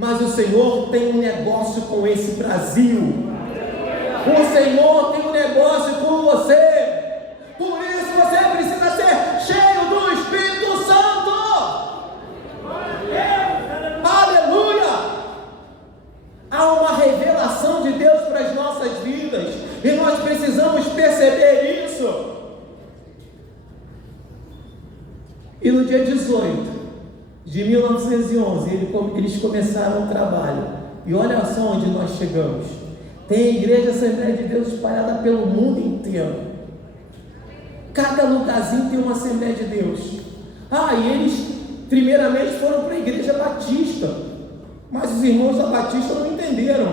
mas o Senhor tem um negócio com esse Brasil. O Senhor tem um negócio com você. Por isso você precisa ser cheio do Espírito Santo. Aleluia! Há uma revelação de Deus para as nossas vidas, e nós precisamos perceber isso. E no dia 18 de 1911, eles começaram o trabalho. E olha só onde nós chegamos. Tem Igreja Assembleia de Deus espalhada pelo mundo inteiro. Cada lugarzinho tem uma Assembleia de Deus. E eles primeiramente foram para a Igreja Batista, mas os irmãos da Batista não entenderam.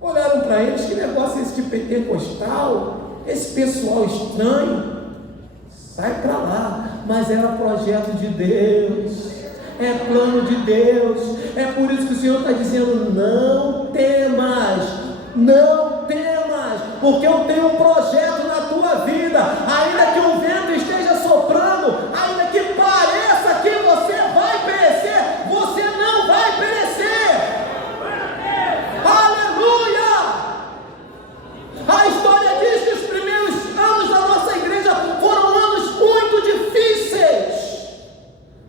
Olharam para eles: que negócio é esse de pentecostal? Esse pessoal estranho, sai para lá. Mas era projeto de Deus, é plano de Deus. É por isso que o Senhor está dizendo: não temas, não temas, porque eu tenho um projeto na tua vida. Ainda que o vento esteja soprando, ainda que pareça que você vai perecer, você não vai perecer. Aleluia! A história diz que os primeiros anos da nossa igreja foram anos muito difíceis,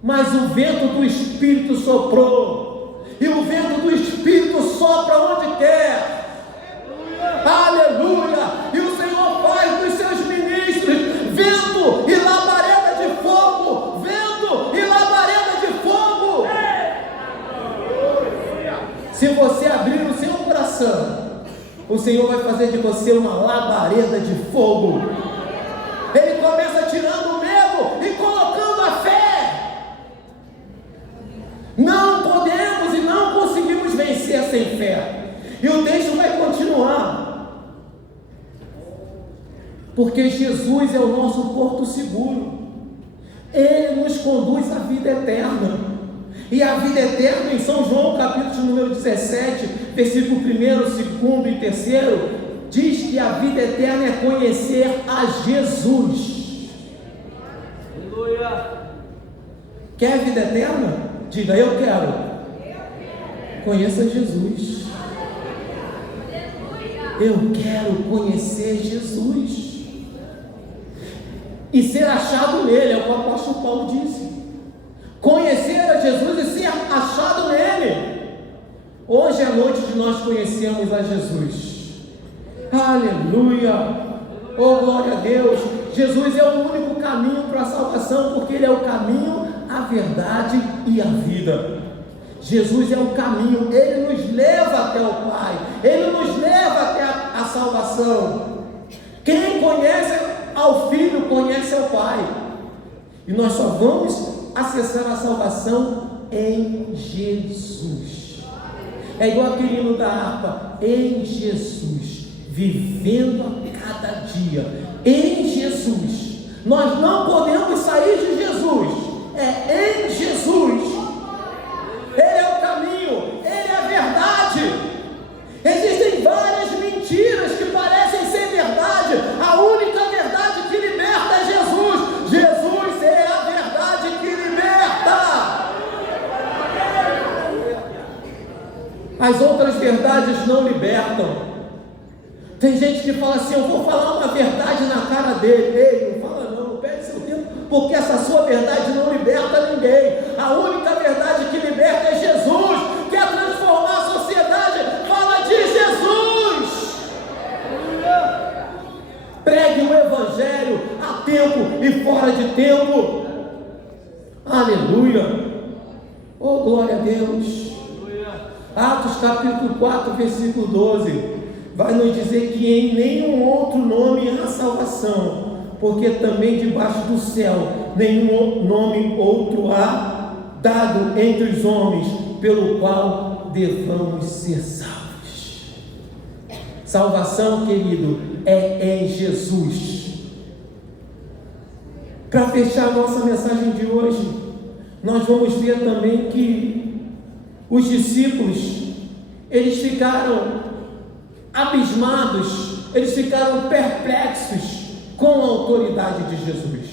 mas o vento do Espírito soprou, e o vento do Espírito sopra onde quer. Aleluia! E o Senhor faz dos seus ministros vento e labareda de fogo, vento e labareda de fogo. Se você abrir o seu coração, o Senhor vai fazer de você uma labareda de fogo. Ele começa tirando o medo e colocando a fé. Não podemos e não conseguimos vencer sem fé. E o texto vai continuar, porque Jesus é o nosso porto seguro. Ele nos conduz à vida eterna. E a vida eterna, em São João capítulo número 17, versículo 1, 2 e 3, diz que a vida eterna é conhecer a Jesus. Aleluia! Quer vida eterna? Diga: eu quero. Conheça Jesus. Eu quero conhecer Jesus e ser achado nele. É o que o apóstolo Paulo disse: conhecer a Jesus e ser achado nele. Hoje é a noite de nós conhecermos a Jesus. Aleluia! Oh, glória a Deus! Jesus é o único caminho para a salvação, porque ele é o caminho, a verdade e a vida. Jesus é o caminho, ele nos leva até o Pai, ele nos leva até a salvação. Quem conhece ao Filho conhece ao Pai, e nós só vamos acessar a salvação em Jesus. É igual aquele hino da harpa: em Jesus, vivendo a cada dia, em Jesus. Nós não podemos sair de Jesus, é em Jesus. Ele é o caminho, ele é a verdade. Existem várias mentiras que parecem ser verdade. A única verdade que liberta é Jesus. Jesus é a verdade que liberta. As outras verdades não libertam. Tem gente que fala assim: eu vou falar uma verdade na cara dele. Ei, não fala não, perde seu tempo, porque essa sua verdade não liberta ninguém. A única verdade que liberta é Jesus. Quer transformar a sociedade? Fala de Jesus. Pregue o Evangelho a tempo e fora de tempo. Aleluia! Oh, glória a Deus! Atos capítulo 4, versículo 12 vai nos dizer que em nenhum outro nome há salvação, porque também debaixo do céu nenhum nome outro há dado entre os homens, pelo qual devamos ser salvos. Salvação, querido, é em Jesus. Para fechar a nossa mensagem de hoje, nós vamos ver também que os discípulos, eles ficaram abismados, eles ficaram perplexos com a autoridade de Jesus.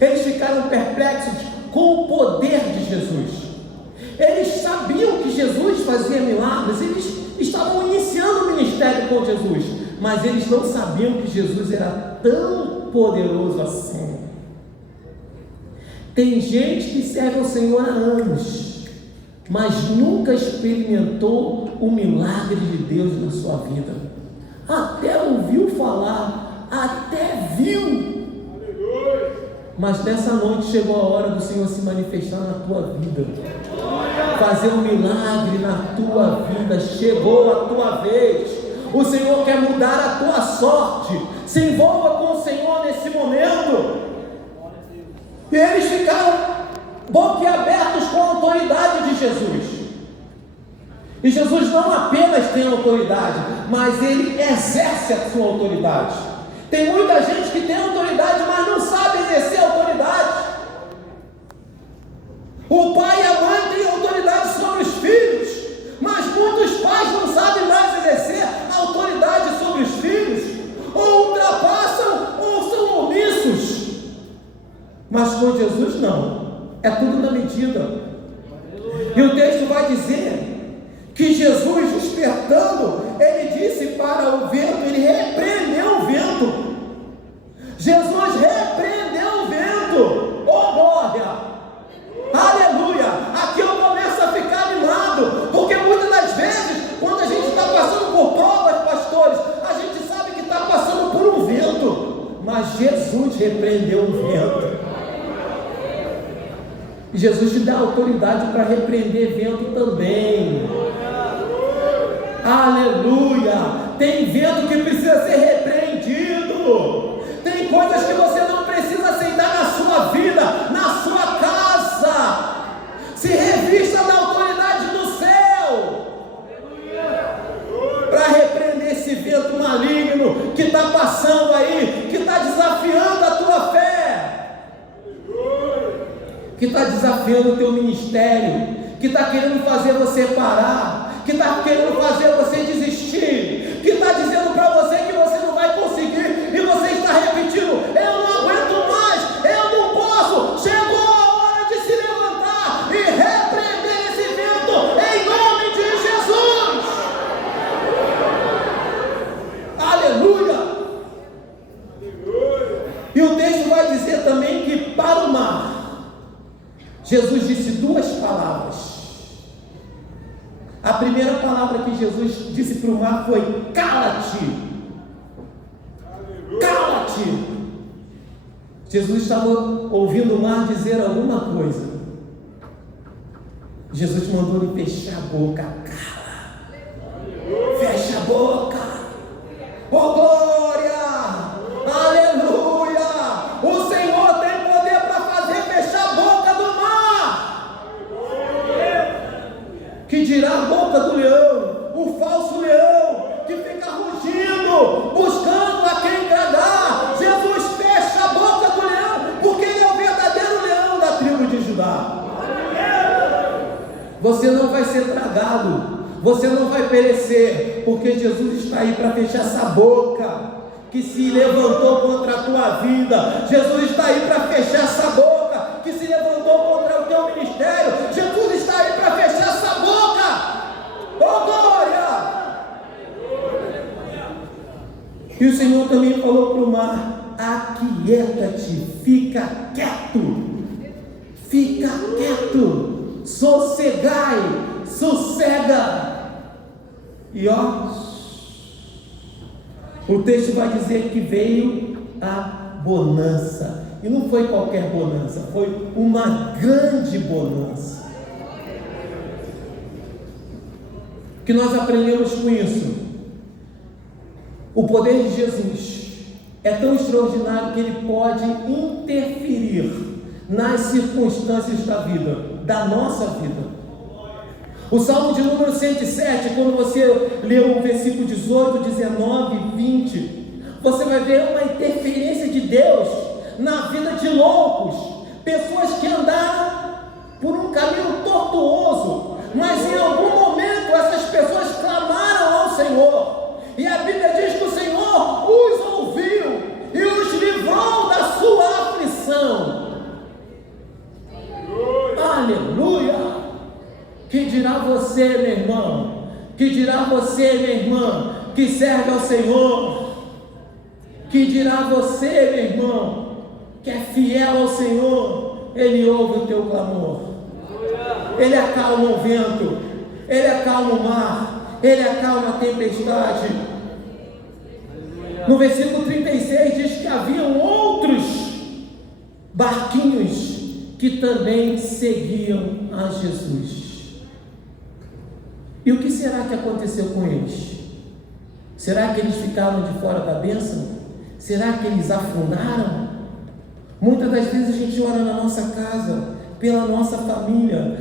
Eles ficaram perplexos com o poder de Jesus. Eles sabiam que Jesus fazia milagres, eles estavam iniciando o ministério com Jesus, mas eles não sabiam que Jesus era tão poderoso assim. Tem gente que serve ao Senhor há anos, mas nunca experimentou o milagre de Deus na sua vida. Até ouviu falar, até viu, mas nessa noite chegou a hora do Senhor se manifestar na tua vida, fazer um milagre na tua vida. Chegou a tua vez. O Senhor quer mudar a tua sorte. Se envolva com o Senhor nesse momento. E eles ficaram boquiabertos com a autoridade de Jesus. E Jesus não apenas tem autoridade, mas Ele exerce a sua autoridade. Tem muita gente que tem autoridade, mas não sabe exercer a autoridade. O pai e a mãe têm autoridade sobre os filhos, mas muitos pais não sabem mais exercer a autoridade sobre os filhos, ou ultrapassam ou são omissos. Mas com Jesus não, é tudo na medida. E o texto vai dizer que Jesus, despertando, ele disse para o vento, ele repreendeu o vento. Jesus repreendeu o vento. Oh glória! Aleluia! Aqui eu começo a ficar animado, porque muitas das vezes, quando a gente está passando por provas, pastores, a gente sabe que está passando por um vento, mas Jesus repreendeu o vento. E Jesus te dá autoridade para repreender vento também. Aleluia! Tem vento que precisa ser repreendido. Tem coisas que você não precisa aceitar na sua vida, na sua casa. Se revista da autoridade do céu para repreender esse vento maligno que está passando aí, que está desafiando a tua fé, que está desafiando o teu ministério, que está querendo fazer você parar, que está querendo fazer você desistir, que está dizendo para você que você não vai conseguir, e você está repetindo: eu não aguento mais, eu não posso. Chegou a hora de se levantar e repreender esse vento em nome de Jesus. Aleluia! E o texto vai dizer também que para o mar, Jesus disse duas palavras. A primeira palavra que Jesus disse para o mar foi: cala-te. Cala-te. Jesus estava ouvindo o mar dizer alguma coisa. Jesus mandou ele fechar a boca. Cala. Fecha a boca. Oh glória! Aleluia! O Senhor tem poder para fazer fechar a boca do mar. Que dirá a boca do leão, o falso leão, que fica rugindo, buscando a quem tragar. Jesus fecha a boca do leão, porque ele é o verdadeiro leão da tribo de Judá. Você não vai ser tragado, você não vai perecer, porque Jesus está aí para fechar essa boca que se levantou contra a tua vida. Jesus está aí para fechar essa boca que se levantou contra o teu ministério. Jesus está aí para fechar essa boca. Oh glória! E o Senhor também falou para o mar: aquieta-te, fica quieto, sossegai, sossega. E ó, o texto vai dizer que veio a bonança, e não foi qualquer bonança, foi uma grande bonança. O que nós aprendemos com isso? O poder de Jesus é tão extraordinário que ele pode interferir nas circunstâncias da vida, da nossa vida. O Salmo de número 107, quando você lê o versículo 18, 19 e 20, você vai ver uma interferência de Deus na vida de loucos, pessoas que andaram por um caminho tortuoso, mas em algum momento essas pessoas clamaram ao Senhor, e a Bíblia diz que o Senhor os ouviu e os livrou da sua aflição. Aleluia! dirá você, meu irmão? Que dirá você, minha irmã, que serve ao Senhor? Que dirá você, meu irmão, que é fiel ao Senhor? Ele ouve o teu clamor. Ele acalma o vento, Ele acalma o mar, Ele acalma a tempestade. No versículo 36 diz que haviam outros barquinhos que também seguiam a Jesus. E o que será que aconteceu com eles? Será que eles ficaram de fora da bênção? Será que eles afundaram? Muitas das vezes a gente ora na nossa casa, pela nossa família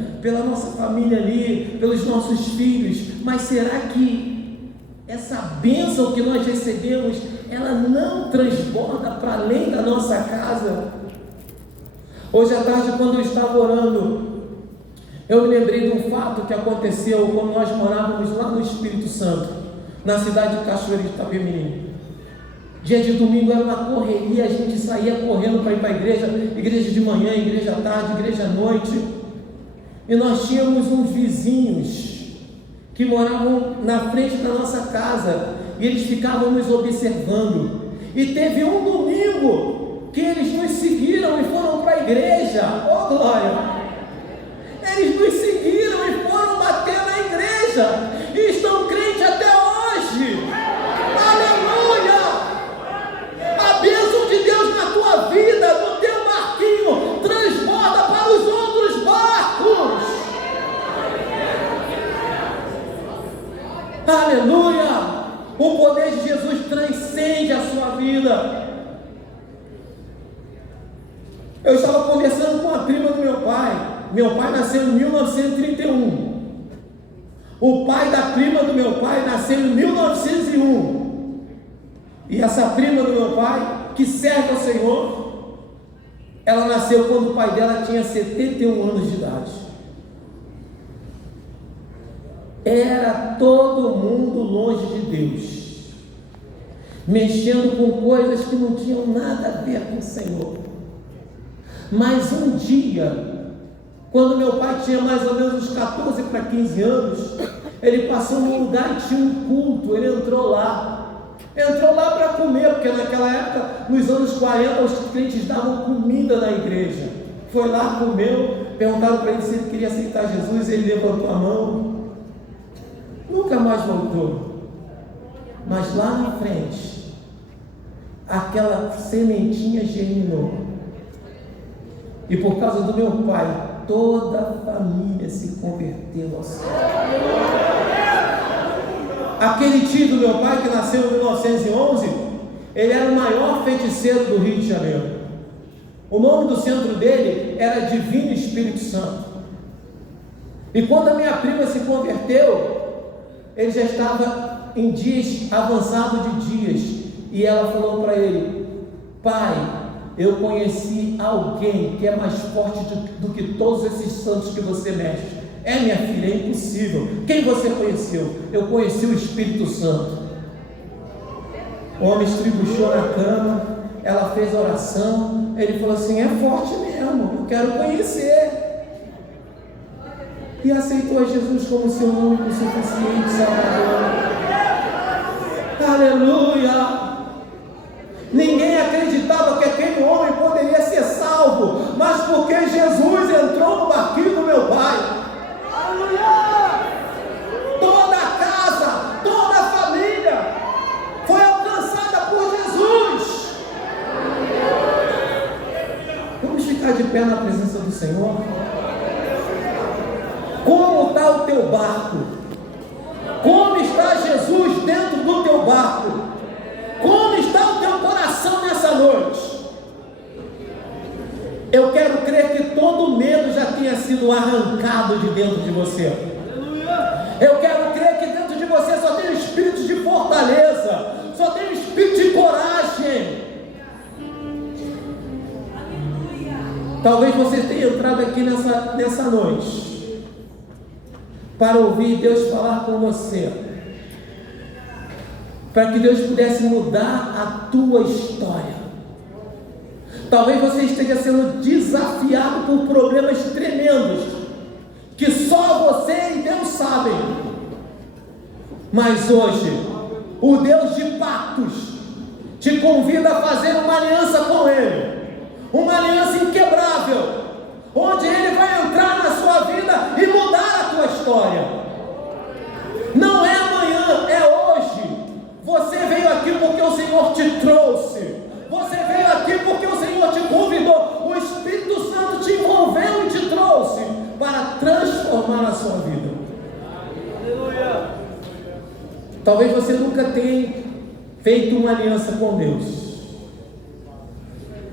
ali, pelos nossos filhos, mas será que essa bênção que nós recebemos, ela não transborda para além da nossa casa? Hoje à tarde, quando eu estava orando, eu me lembrei de um fato que aconteceu quando nós morávamos lá no Espírito Santo, na cidade de Cachoeira de Itapemirim. Dia de domingo era uma correria, a gente saía correndo para ir para a igreja de manhã, igreja à tarde, igreja à noite. E nós tínhamos uns vizinhos que moravam na frente da nossa casa, e eles ficavam nos observando. E teve um domingo que eles nos seguiram e foram para a igreja. Oh glória! Eles nos seguiram e foram bater na igreja, e estão crentes até hoje. Aleluia! A bênção de Deus na tua vida, no teu barquinho, transborda para os outros barcos. Aleluia! O poder de Jesus transcende a sua vida. Eu estava conversando com a prima do meu pai. Meu pai nasceu em 1931. O pai da prima do meu pai nasceu em 1901. E essa prima do meu pai, que serve ao Senhor, ela nasceu quando o pai dela tinha 71 anos de idade. Era todo mundo longe de Deus, mexendo com coisas que não tinham nada a ver com o Senhor. Mas um dia, quando meu pai tinha mais ou menos uns 14 para 15 anos, ele passou num lugar e tinha um culto. Ele entrou lá para comer, porque naquela época, nos anos 40, os crentes davam comida na igreja. Foi lá, comeu, perguntaram para ele se ele queria aceitar Jesus, ele levantou a mão, nunca mais voltou. Mas lá na frente, aquela sementinha germinou, e por causa do meu pai, toda a família se converteu ao Senhor. Aquele tio do meu pai, que nasceu em 1911, ele era o maior feiticeiro do Rio de Janeiro. O nome do centro dele era Divino Espírito Santo. E quando a minha prima se converteu, ele já estava em dias avançados de dias, e ela falou para ele: pai, eu conheci alguém que é mais forte do que todos esses santos que você mexe. É, minha filha, é impossível. Quem você conheceu? Eu conheci o Espírito Santo. O homem estribuchou na cama, ela fez a oração, ele falou assim: é forte mesmo, eu quero conhecer. E aceitou a Jesus como seu único, suficiente Salvador. Aleluia! Ninguém acreditava que aquele homem poderia ser salvo, mas porque Jesus entrou no barquinho do meu pai, toda a casa, toda a família foi alcançada por Jesus. Vamos ficar de pé na presença do Senhor. Como está o teu barco? Como está Jesus dentro do teu barco? Como está o teu coração nessa noite? Eu quero crer que todo medo já tenha sido arrancado de dentro de você. Eu quero crer que dentro de você só tem um espírito de fortaleza, só tem um espírito de coragem. Talvez você tenha entrado aqui nessa noite para ouvir Deus falar com você, para que Deus pudesse mudar a tua história. Talvez você esteja sendo desafiado por problemas tremendos, que só você e Deus sabem. Mas hoje, o Deus de pactos te convida a fazer uma aliança com Ele, uma aliança inquebrável, onde Ele vai entrar na sua vida e mudar a tua história. Não é amanhã, é hoje. Você veio aqui porque o Senhor te trouxe. Você veio aqui porque o Senhor te convidou. O Espírito Santo te envolveu e te trouxe para transformar a sua vida. Aleluia. Talvez você nunca tenha feito uma aliança com Deus.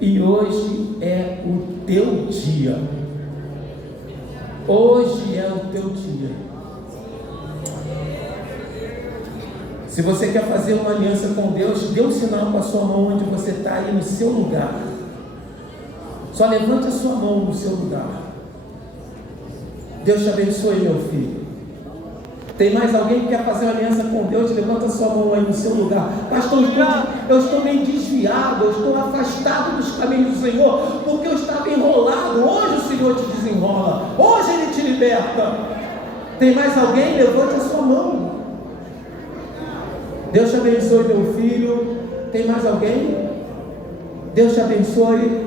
E hoje é o teu dia. Hoje é o teu dia. Se você quer fazer uma aliança com Deus, dê um sinal com a sua mão onde você está aí no seu lugar. Só levante a sua mão no seu lugar. Deus te abençoe, meu filho. Tem mais alguém que quer fazer uma aliança com Deus? Levanta a sua mão aí no seu lugar. Pastor, eu estou meio desviado, eu estou afastado dos caminhos do Senhor, porque eu estava enrolado. Hoje o Senhor te desenrola, hoje Ele te liberta. Tem mais alguém? Levante a sua mão. Deus te abençoe, meu filho. Tem mais alguém? Deus te abençoe.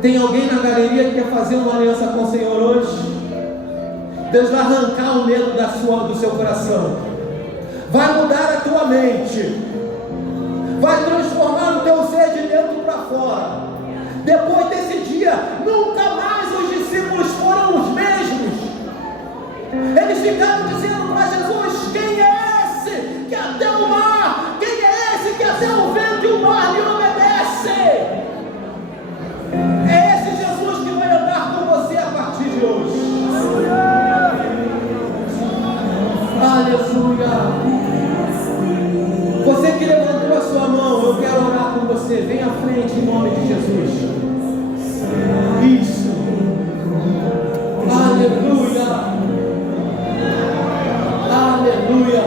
Tem alguém na galeria que quer fazer uma aliança com o Senhor hoje? Deus vai arrancar o medo do seu coração, vai mudar a tua mente, vai transformar o teu ser de dentro para fora. Depois desse dia, nunca mais os discípulos foram os mesmos. Eles ficaram dizendo para Jesus: quem é esse que até o mar, quem é esse que até o vento e o mar lhe obedecem? É esse Jesus que vai andar com você a partir de hoje. Aleluia. Você que levantou a sua mão, eu quero orar com você. Vem à frente em nome de Jesus. Isso. Aleluia. Aleluia.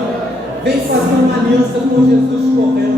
Vem fazer uma aliança com Jesus correndo.